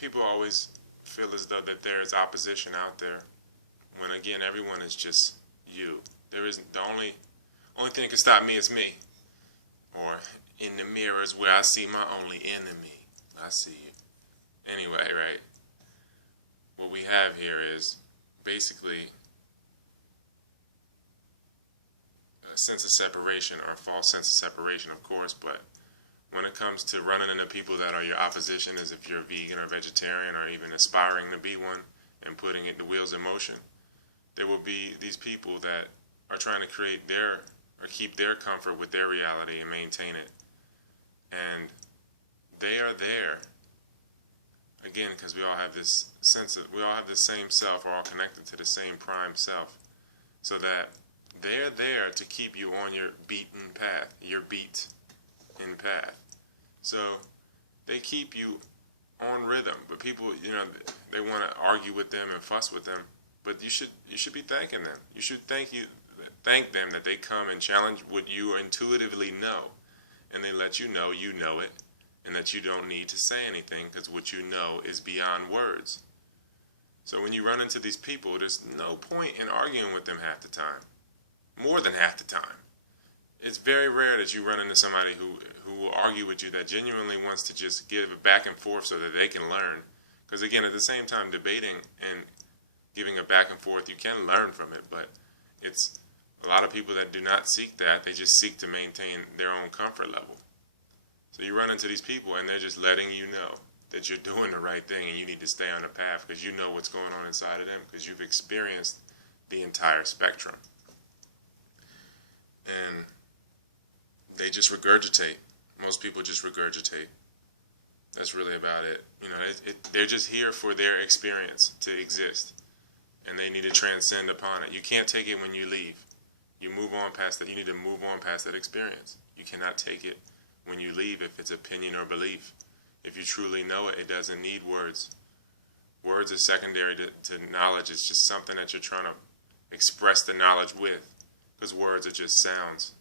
people always feel as though that there is opposition out there, when again everyone is just you. There isn't the only thing that can stop me is me. Or in the mirror is where I see my only enemy. I see you. Anyway, right? What we have here is basically a sense of separation, or a false sense of separation, of course, but when it comes to running into people that are your opposition, as if you're a vegan or vegetarian or even aspiring to be one, and putting the wheels in motion, there will be these people that are trying to create their, or keep their comfort with their reality and maintain it. And they are there, again, because we all have this sense of, we all have the same self, we're all connected to the same prime self, so that they're there to keep you on your beaten path, your beat in path. So they keep you on rhythm, but people, they want to argue with them and fuss with them, but you should be thanking them. You should thank them that they come and challenge what you intuitively know, and they let you know it, and that you don't need to say anything, because what you know is beyond words. So when you run into these people, there's no point in arguing with them half the time, more than half the time. It's very rare that you run into somebody who will argue with you that genuinely wants to just give it back and forth so that they can learn. Because again, at the same time, debating and giving a back and forth, you can learn from it, but it's a lot of people that do not seek that. They just seek to maintain their own comfort level. So you run into these people and they're just letting you know that you're doing the right thing and you need to stay on the path, because you know what's going on inside of them, because you've experienced the entire spectrum. And they just regurgitate. Most people just regurgitate. That's really about it. They're just here for their experience to exist, and they need to transcend upon it. You can't take it when you leave. You move on past that. You need to move on past that experience. You cannot take it when you leave if it's opinion or belief. If you truly know it, it doesn't need words. Words are secondary to knowledge. It's just something that you're trying to express the knowledge with, because words are just sounds.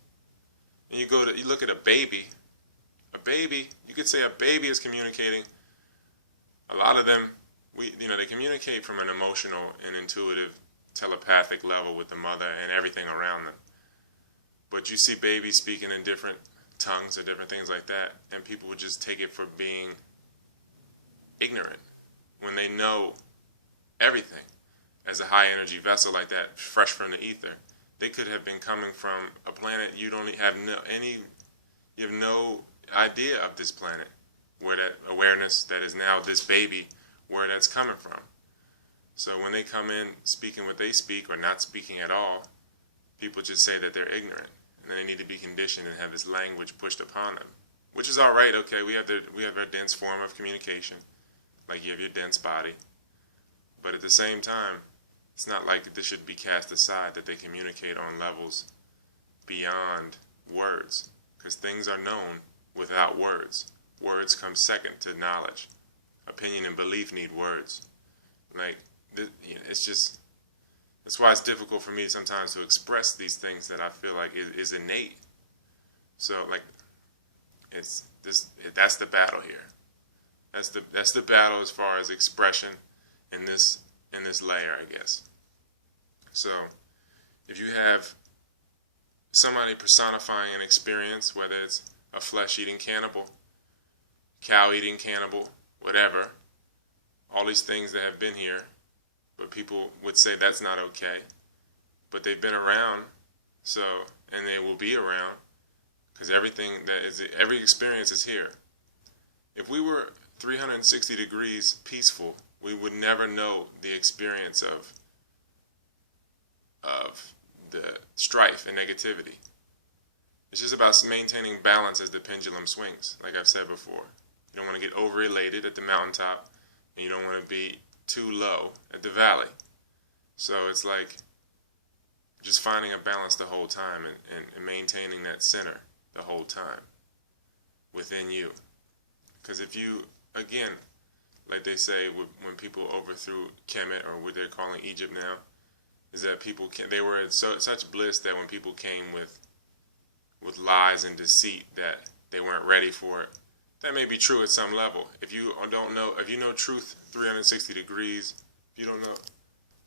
And you look at a baby, you could say a baby is communicating. A lot of them, they communicate from an emotional and intuitive, telepathic level with the mother and everything around them. But you see babies speaking in different tongues or different things like that, and people would just take it for being ignorant when they know everything. As a high energy vessel like that, fresh from the ether, they could have been coming from a planet you have no idea of this planet, where that awareness that is now this baby, where that's coming from. So when they come in speaking what they speak or not speaking at all, people just say that they're ignorant, and they need to be conditioned and have this language pushed upon them, which is all right. Okay, we have our dense form of communication, like you have your dense body, but at the same time, it's not like this should be cast aside, that they communicate on levels beyond words, because things are known without words. Words come second to knowledge. Opinion and belief need words. It's just, that's why it's difficult for me sometimes to express these things that I feel like is innate. So that's the battle here. That's the battle as far as expression in this layer, I guess. So if you have somebody personifying an experience, whether it's a flesh-eating cannibal, cow-eating cannibal, whatever, all these things that have been here, but people would say that's not okay, but they've been around, and they will be around, because every experience is here. If we were 360 degrees peaceful, we would never know the experience of the strife and negativity. It's just about maintaining balance as the pendulum swings, like I've said before. You don't want to get over-elated at the mountaintop, and you don't want to be too low at the valley. So it's like just finding a balance the whole time, and maintaining that center the whole time within you. Because if you, again, like they say when people overthrew Kemet, or what they're calling Egypt now, is that they were in such bliss that when people came with lies and deceit, that they weren't ready for it, That may be true at some level. If you don't know, if you know truth 360 degrees, if you don't know,